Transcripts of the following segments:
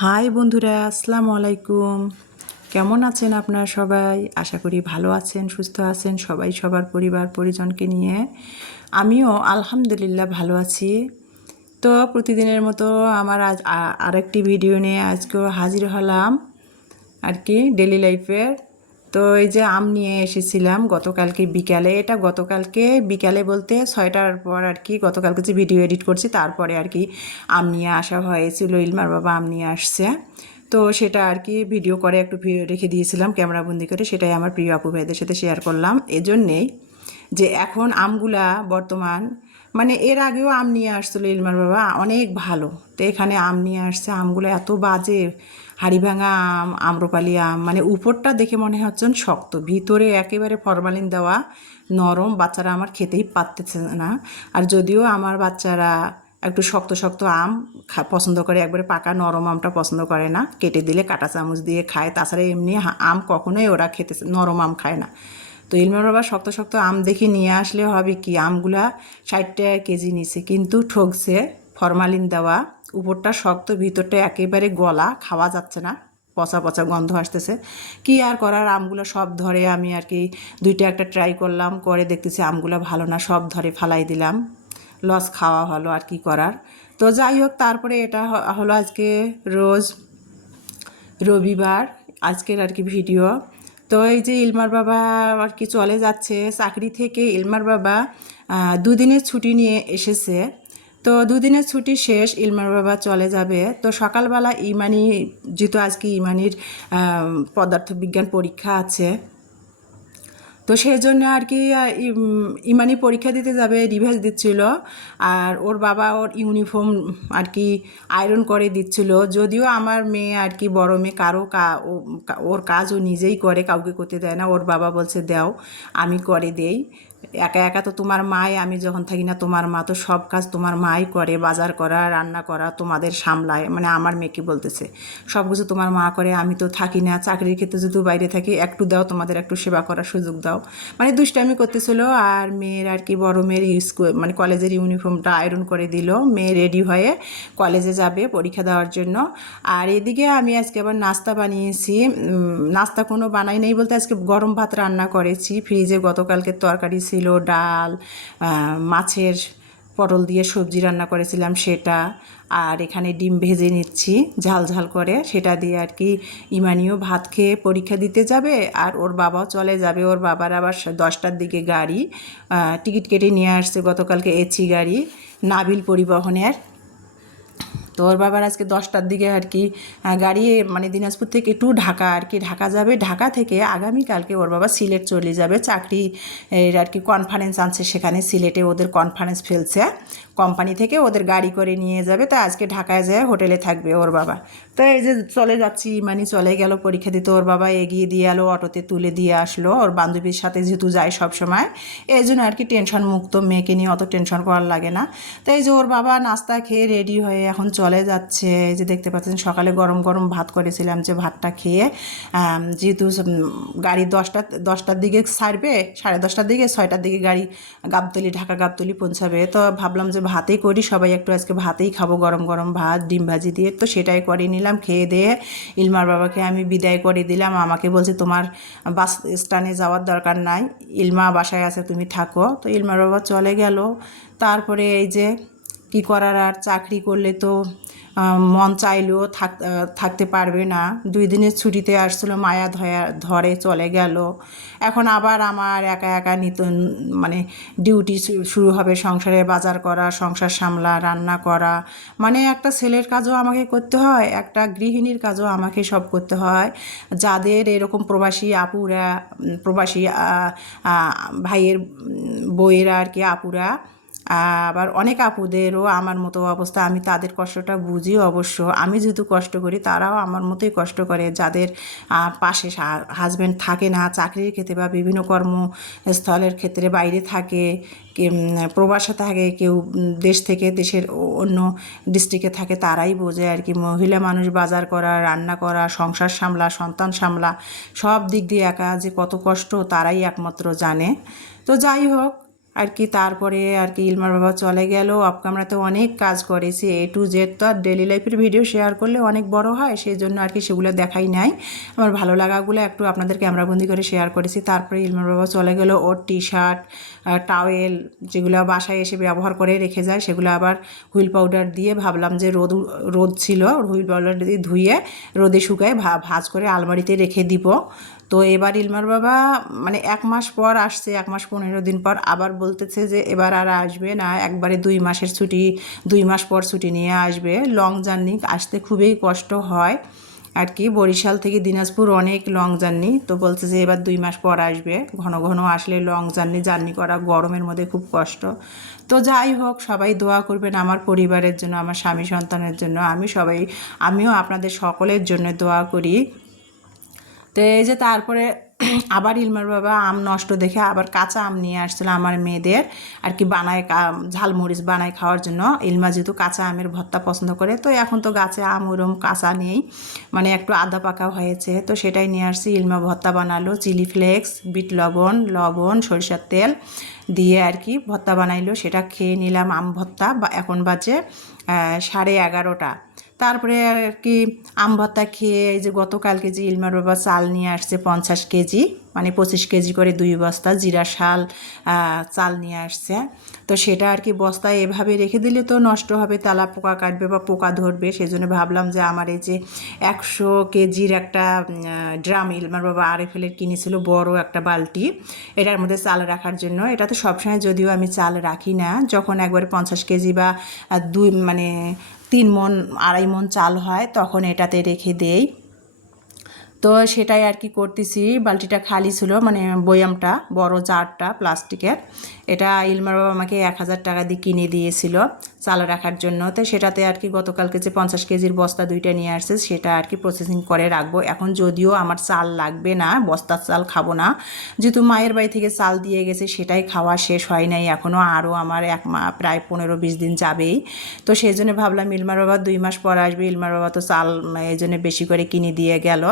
High বন্ধুরা, আসসালামু আলাইকুম। কেমন আছেন আপনারা সবাই? আশা করি ভালো আছেন, সুস্থ আছেন সবাই সবার পরিবার পরিজনকে নিয়ে। আমিও আলহামদুলিল্লাহ ভালো আছি। তো প্রতিদিনের মতো আমার আজ আরেকটি ভিডিও নিয়ে আজকেও হাজির হলাম আর কি ডেলি লাইফের। তো এই যে আম নিয়ে এসেছিলাম গতকালকে বিকালে, এটা গতকালকে বিকালে বলতে 6টার পর আর কি, গতকালকে যে ভিডিও এডিট করছি তারপরে আর কি আম নিয়ে আসা হয়েছিল। ইলমার বাবা আম নিয়ে আসছে, তো সেটা আর কি ভিডিও করে একটু রেখে দিয়েছিলাম ক্যামেরাবন্দি করে, সেটাই আমার প্রিয় আপু ভাইদের সাথে শেয়ার করলাম। এজন্যেই যে এখন আমগুলা বর্তমান, মানে এর আগেও আম নিয়ে আসছিল ইলমার বাবা অনেক ভালো, তো এখানে আম নিয়ে আসছে, আমগুলো এত বাজে, হাড়ি ভাঙা আম, আম্রপালি আম, মানে উপরটা দেখে মনে হচ্ছে শক্ত, ভিতরে একেবারে ফরমালিন দেওয়া, নরম। বাচ্চারা আমার খেতেই পারতেছে না। আর যদিও আমার বাচ্চারা একটু শক্ত শক্ত আম পছন্দ করে, একবারে পাকা নরম আমটা পছন্দ করে না, কেটে দিলে কাঁটা চামচ দিয়ে খায়, তাছাড়া এমনি আম কখনোই ওরা খেতে নরম আম খায় না। তো ইলমার বাবা শক্ত শক্ত আম দেখে নিয়ে আসলে হবে কি, আমগুলা 60 টাকা কেজি নিছে, কিন্তু ঠকছে, ফরমালিন দেওয়া, উপরটা শক্ত ভিতরটা একেবারে গলা, খাওয়া যাচ্ছে না, পচা পচা গন্ধ আসতেছে। কি আর করার, আমগুলো সব ধরে আমি আর কি দুইটা একটা ট্রাই করলাম, করে দেখতেছি আমগুলো ভালো না, সব ধরে ফালাই দিলাম, লস খাওয়া হলো, আর কি করার। তো যাই হোক, তারপরে এটা হলো আজকে রোজ রবিবার, আজকের আর কি ভিডিও। তো এই যে ইলমার বাবা আর কি চলে যাচ্ছে চাকরি থেকে, ইলমার বাবা দুদিনের ছুটি নিয়ে এসেছে। তো দুদিনের ছুটি শেষ, ইলমার বাবা চলে যাবে। তো সকালবেলা ইমানি, যেহেতু আজকে ইমানির পদার্থবিজ্ঞান পরীক্ষা আছে, তো সেই জন্য আর কি ইমানি পরীক্ষা দিতে যাবে, রিভাইজ দিচ্ছিল। আর ওর বাবা ওর ইউনিফর্ম আর কি আয়রন করে দিচ্ছিল। যদিও আমার মেয়ে আর কি, বড় মেয়ে, ওর কাজ ও নিজেই করে, কাউকে করতে দেয় না। ওর বাবা বলছে দাও, আমি করে দেই, একা একা তো তোমার মাই, আমি যখন থাকি না তোমার মা তো সব কাজ তোমার মাই করে, বাজার করা, রান্না করা, তোমাদের সামলায়, মানে আমার মেয়েকে বলতেছে, সব কিছু তোমার মা করে, আমি তো থাকি না, চাকরির ক্ষেত্রে যদি বাইরে থাকি, একটু দাও, তোমাদের একটু সেবা করার সুযোগ দাও, মানে দুষ্টামি করতেছিল। আর মেয়ের আর কি, বড় মেয়ের স্কুল মানে কলেজের ইউনিফর্মটা আয়রন করে দিল, মেয়ে রেডি হয়ে কলেজে যাবে পরীক্ষা দেওয়ার জন্য। আর এদিকে আমি আজকে আবার নাস্তা বানিয়েছি, নাস্তা কোনো বানাই নেই বলতে, আজকে গরম ভাত রান্না করেছি, ফ্রিজে গতকালকে তরকারি ছিল, ডাল, মাছের পটল দিয়ে সবজি রান্না করেছিলাম সেটা, আর এখানে ডিম ভেজে নিচ্ছি ঝাল ঝাল করে, সেটা দিয়ে আর কি ইমানিও ভাত খেয়ে পরীক্ষা দিতে যাবে, আর ওর বাবাও চলে যাবে। ওর বাবার আবার 10টার দিকে গাড়ি, টিকিট কেটে নিয়ে আসছে গতকালকে এসি গাড়ি, নাবিল পরিবহনের। তো ওর বাবার আজকে 10টার দিকে আর কি গাড়ি, মানে দিনাজপুর থেকে একটু ঢাকা আর কি, ঢাকা যাবে, ঢাকা থেকে আগামীকালকে ওর বাবা সিলেট চলে যাবে, চাকরি আর কি কনফারেন্স আনছে সেখানে, সিলেটে ওদের কনফারেন্স ফেলছে, কোম্পানি থেকে ওদের গাড়ি করে নিয়ে যাবে। তো আজকে ঢাকায় যায় হোটেলে থাকবে ওর বাবা। তো এই যে চলে যাচ্ছি, মানে চলে গেল পরীক্ষা দিতে, ওর বাবা এগিয়ে দিয়ে এলো, অটোতে তুলে দিয়ে আসলো, ওর বান্ধবীর সাথে যেহেতু যায় সব সময়, এই জন্য আর কি টেনশন মুক্ত, মেয়েকে নিয়ে অত টেনশন করার লাগে না। তো এই যে ওর বাবা নাস্তা খেয়ে রেডি হয়ে এখন চলে যাচ্ছে। এই যে দেখতে পাচ্ছেন সকালে গরম গরম ভাত করেছিলাম, যে ভাতটা খেয়ে যেহেতু গাড়ি 10টার দিকে ছাড়বে, 10:30টার দিকে, 6টার দিকে গাড়ি গাবতলী, ঢাকা গাবতলী পৌঁছাবে, তো ভাবলাম যে ভাতেই করি, সবাই একটু আজকে ভাতেই খাবো, গরম গরম ভাত ডিম ভাজি দিয়ে, তো সেটাই করে নিলাম। খেয়ে দিয়ে ইলমার বাবাকে আমি বিদায় করে দিলাম, আমাকে বলছে তোমার বাস স্ট্যান্ডে যাওয়ার দরকার নাই, ইলমা বাসায় আছে, তুমি থাকো। তো ইলমার বাবা চলে গেল। তারপরে এই যে কি করার, আর চাকরি করলে তো মন চাইলেও থাকতে পারবে না। 2 দিনের ছুটিতে আসছিল, মায়া ধরে চলে গেল। এখন আবার আমার একা একা মানে ডিউটি শুরু হবে, সংসারে বাজার করা, সংসার সামলা, রান্না করা, মানে একটা ছেলের কাজও আমাকে করতে হয়, একটা গৃহিণীর কাজও আমাকে সব করতে হয়। যাদের এরকম প্রবাসী আপুরা, প্রবাসী ভাইয়ের বইয়েরা আর কি, আপুরা, আবার অনেক আপুদেরও আমার মতো অবস্থা, আমি তাদের কষ্টটা বুঝি অবশ্য, আমি যেহেতু কষ্ট করি, তারাও আমার মতোই কষ্ট করে, যাদের পাশে হাজব্যান্ড থাকে না, চাকরির ক্ষেত্রে বা বিভিন্ন কর্মস্থলের ক্ষেত্রে বাইরে থাকে, প্রবাসে থাকে, কেউ দেশ থেকে দেশের অন্য ডিস্ট্রিক্টে থাকে, তারাই বোঝে আর কি। মহিলা মানুষ বাজার করা, রান্না করা, সংসার সামলা, সন্তান সামলা, সব দিক দিয়ে একা যে কত কষ্ট, তারাই একমাত্র জানে। তো যাই হোক, আর কি তারপরে আর কি ইলমার বাবা চলে গেল। অফ ক্যামেরাতে অনেক কাজ করেছি, A to Z। তো আর ডেলি লাইফের ভিডিও শেয়ার করলে অনেক বড় হয়, সেই জন্য আর কি সেগুলো দেখাই নাই। আমার ভালো লাগাগুলো একটু আপনাদের ক্যামেরাবন্দি করে শেয়ার করেছি। তারপরে ইলমার বাবা চলে গেল, ওর টি-শার্ট, টাওয়েল যেগুলো বাসায় এসে ব্যবহার করে রেখে যায় সেগুলো আবার হুইল পাউডার দিয়ে, ভাবলাম যে রোদ ছিল, হুইল পাউডার দিয়ে ধুয়ে রোদে শুকায় ভাঁজ করে আলমারিতে রেখে দিব। তো এবার ইলমার বাবা মানে 1 মাস পর আসছে, 1 মাস 15 দিন পর আবার বলতেছে যে এবার আর আসবে না, একবারে 2 মাসের ছুটি, 2 মাস পর ছুটি নিয়ে আসবে। লং জার্নি, আসতে খুবই কষ্ট হয় আর কি। বরিশাল থেকে দিনাজপুর অনেক লং জার্নি। তো বলছে যে এবার 2 মাস পর আসবে। ঘন ঘন আসলে লং জার্নি করা গরমের মধ্যে খুব কষ্ট। তো যাই হোক, সবাই দোয়া করবেন আমার পরিবারের জন্য, আমার স্বামী সন্তানের জন্য। আমিও আপনাদের সকলের জন্য দোয়া করি। তো এই যে তারপরে আবার ইলমার বাবা আম নষ্ট দেখে আবার কাঁচা আম নিয়ে আসছিল আমার মেয়েদের আর কি বানায়, ঝালমরিচ বানায় খাওয়ার জন্য। ইলমা যেহেতু কাঁচা আমের ভর্তা পছন্দ করে, তো এখন তো গাছে আম ওরম কাঁচা নেই, মানে একটু আদা পাকা হয়েছে, তো সেটাই নিয়ে আসছি। ইলমা ভর্তা বানালো, চিলি ফ্লেক্স, বিট লবণ সরিষার তেল দিয়ে আর কি ভর্তা বানাইলো, সেটা খেয়ে নিলাম আম ভর্তা। বা এখন বাজে 11:30। তারপরে আর কি আম ভর্তা খেয়ে এই যে গতকালকে যে ইলমার বাবা চাল নিয়ে আসছে 50 কেজি, মানে 25 কেজি করে 2 বস্তা জিরা শাল চাল নিয়ে আসছে। তো সেটা আর কি বস্তায় এভাবে রেখে দিলে তো নষ্ট হবে, তালা পোকা কাটবে বা পোকা ধরবে। সেজন্য ভাবলাম যে আমার এই যে 100 কেজির একটা ড্রাম ইলমার বাবা আরএফএলের কিনেছিল, বড় একটা বালতি, এটার মধ্যে চাল রাখার জন্য। এটাতে সবসময় যদিও আমি চাল রাখি না, যখন একবারে 50 কেজি বা 3 মণ 2.5 মণ চাল হয় তখন এটাতে রেখে দেই। তো সেটাই আর কি করতেছি। বালতিটা খালি ছিল, মানে বয়ামটা বড় জারটা প্লাস্টিকের, এটা ইলমার বাবা আমাকে 1000 টাকা দিয়ে কিনে দিয়েছিল চাল রাখার জন্য। তো সেটাতে আর কি গতকালকে যে 50 কেজির বস্তা 2টা নিয়ে আসছে সেটা আর কি প্রসেসিং করে রাখবো। এখন যদিও আমার চাল লাগবে না, বস্তার চাল খাবো না, যেহেতু মায়ের বাড়ি থেকে চাল দিয়ে গেছে সেটাই খাওয়া শেষ হয় নাই এখনও, আরও আমার প্রায় 15-20 দিন যাবেই। তো সেই জন্য ভাবলাম ইলমার বাবা 2 মাস পর আসবে, ইলমার বাবা তো চাল এই জন্য বেশি করে কিনে দিয়ে গেল।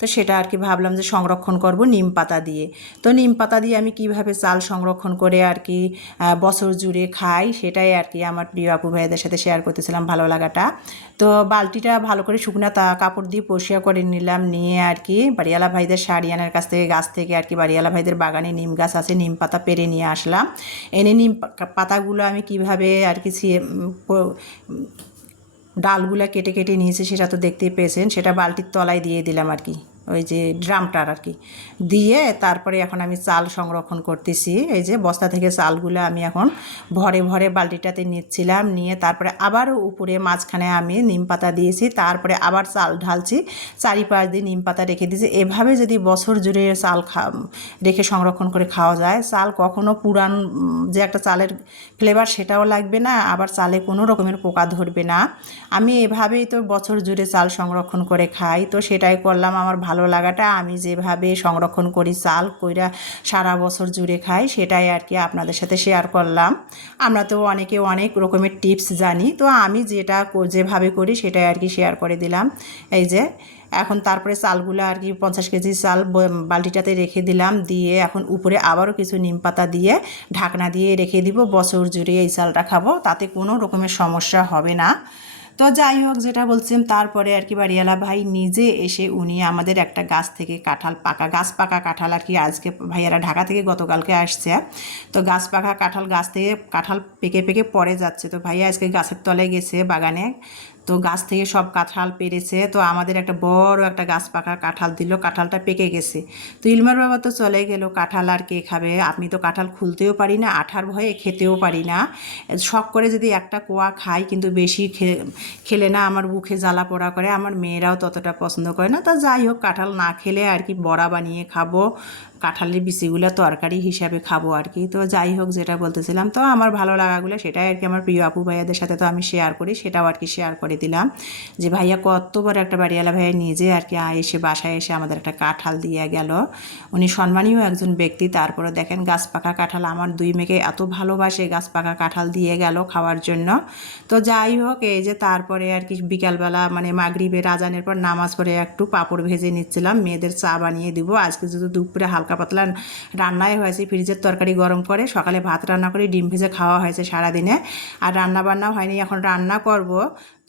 তো সেটা আর কি ভাবলাম যে সংরক্ষণ করব নিম পাতা দিয়ে। তো নিম পাতা দিয়ে আমি কিভাবে চাল সংরক্ষণ করে আর কি বছর জুড়ে খাই, সেটাই আর কি আমার প্রিয় আপু ভাইদের সাথে শেয়ার করতেছিলাম ভালো লাগাটা। তো বালতিটা ভালো করে শুকনা কাপড় দিয়ে পরিষ্কার করে নিলাম, নিয়ে আর কি বাড়িওয়ালা ভাইদের শাড়িয়ানের কাছ থেকে গাছ থেকে আর কি বাড়িওয়ালা ভাইদের বাগানে নিম গাছ আছে, নিম পাতা পেরে নিয়ে আসলাম। এনে নিম পাতাগুলো আমি কিভাবে আর কি ডালগুলা কেটে কেটে নিয়েছে সেটা তো দেখতেই পেয়েছেন, সেটা বালতির তলায় দিয়ে দিলাম আর কি, ওই যে ড্রামটার আর কি দিয়ে। তারপরে এখন আমি চাল সংরক্ষণ করতেছি। এই যে বস্তা থেকে চালগুলো আমি এখন ভরে ভরে বালতিটাতে নিচ্ছিলাম, নিয়ে তারপরে আবারও উপরে মাঝখানে আমি নিম পাতা দিয়েছি, তারপরে আবার চাল ঢালছি, চারিপাশ দিয়ে নিম পাতা রেখে দিয়েছি। এভাবে যদি বছর জুড়ে চাল রেখে সংরক্ষণ করে খাওয়া যায়, চাল কখনো পুরান যে একটা চালের ফ্লেভার সেটাও লাগবে না, আবার চালে কোনো রকমের পোকা ধরবে না। আমি এভাবেই তো বছর জুড়ে চাল সংরক্ষণ করে খাই। তো সেটাই করলাম, আমার ভালো লাগাটা, আমি যেভাবে সংরক্ষণ করি চাল কইরা সারা বছর জুড়ে খাই সেটাই আর কি আপনাদের সাথে শেয়ার করলাম। আমরা তো অনেকে অনেক রকমের টিপস জানি, তো আমি যেভাবে করি সেটাই আর কি শেয়ার করে দিলাম। এই যে এখন তারপরে চালগুলো আর কি 50 কেজি চাল বালতিটাতে রেখে দিলাম, দিয়ে এখন উপরে আবারও কিছু নিম পাতা দিয়ে ঢাকনা দিয়ে রেখে দিব, বছর জুড়ে এই চালটা খাবো, তাতে কোনো রকমের সমস্যা হবে না। তো যাই হোক, যেটা বলছিলাম, তারপরে আর কি বাড়িওয়ালা ভাই নিজে এসে উনি আমাদের একটা গাছ থেকে পাকা কাঁঠাল আর কি, আজকে ভাইয়ারা ঢাকা থেকে গতকালকে আসছে, তো গাছ থেকে কাঁঠাল পেকে পেকে পড়ে যাচ্ছে। তো ভাইয়া আজকে গাছের তলায় গেছে বাগানে, তো গাছ থেকে সব কাঁঠাল পেরেছে। তো আমাদের একটা বড় একটা গাছ পাকা কাঁঠাল দিল, কাঁঠালটা পেকে গেছে। তো ইলমার বাবা তো চলে গেল, কাঁঠাল আর কে খাবে, আমি তো কাঁঠাল খুলতেও পারি না, আঠার ভয়ে খেতেও পারি না। শখ করে যদি একটা কোয়া খাই, কিন্তু বেশি খেলে না আমার বুকে জ্বালা পোড়া করে, আমার মেয়েরাও ততটা পছন্দ করে না। তো যাই হোক, কাঁঠাল না খেলে আর কি বড়া বানিয়ে খাবো, কাঁঠালের বিচিগুলো তরকারি হিসাবে খাবো আর কি। তো যাই হোক, যেটা বলতেছিলাম, তো আমার ভালো লাগাগুলো সেটাই আর কি আমার প্রিয় আপু ভাইয়াদের সাথে তো আমি শেয়ার করি, সেটাও আর কি শেয়ার করে দিলাম যে ভাইয়া কত বড় একটা বাড়িওয়ালা ভাইয়া নিজে আর কি এসে বাসায় এসে আমাদের একটা কাঁঠাল দিয়ে গেল। উনি সম্মানীয় একজন ব্যক্তি। তারপরে দেখেন গাছ পাকা কাঁঠাল, আমার 2 মেয়েকে এত ভালোবাসে, গাছ পাকা কাঁঠাল দিয়ে গেল খাওয়ার জন্য। তো যাই হোক, এই যে তারপরে আর কি বিকালবেলা মানে মাগরিবের আজানের পর নামাজ পড়ে একটু পাঁপড় ভেজে নিচ্ছিলাম, মেয়েদের চা বানিয়ে দিব। আজকে যদি দুপুরে হালকা হালকা পাতলা রান্নাই হয়েছে, ফ্রিজের তরকারি গরম করে সকালে ভাত রান্না করে ডিম ভেজে খাওয়া হয়েছে সারাদিনে, আর রান্না বান্না হয়নি, এখন রান্না করব।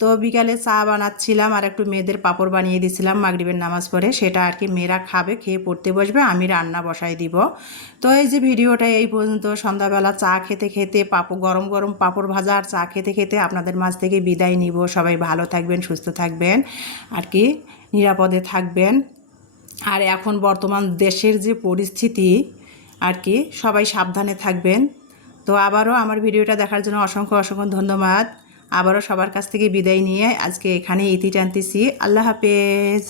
তো বিকালে চা বানাচ্ছিলাম আর একটু মেয়েদের পাঁপড় বানিয়ে দিয়েছিলাম মাগরিবের নামাজ পড়ে, সেটা আর কি মেয়েরা খাবে, খেয়ে পড়তে বসবে, আমি রান্না বসাই দিব। তো এই যে ভিডিওটা এই পর্যন্ত। সন্ধ্যাবেলা চা খেতে খেতে গরম গরম পাঁপড় ভাজা আর চা খেতে খেতে আপনাদের মাঝ থেকে বিদায় নিব। সবাই ভালো থাকবেন, সুস্থ থাকবেন, আর কি নিরাপদে থাকবেন। আর এখন বর্তমান দেশের যে পরিস্থিতি, আর কি সবাই সাবধানে থাকবেন। তো আবারও আমার ভিডিওটা দেখার জন্য অসংখ্য অসংখ্য ধন্যবাদ। আবারও সবার কাছ থেকে বিদায় নিয়ে আজকে এখানে ইতি টানতেছি। আল্লাহ হাফেজ।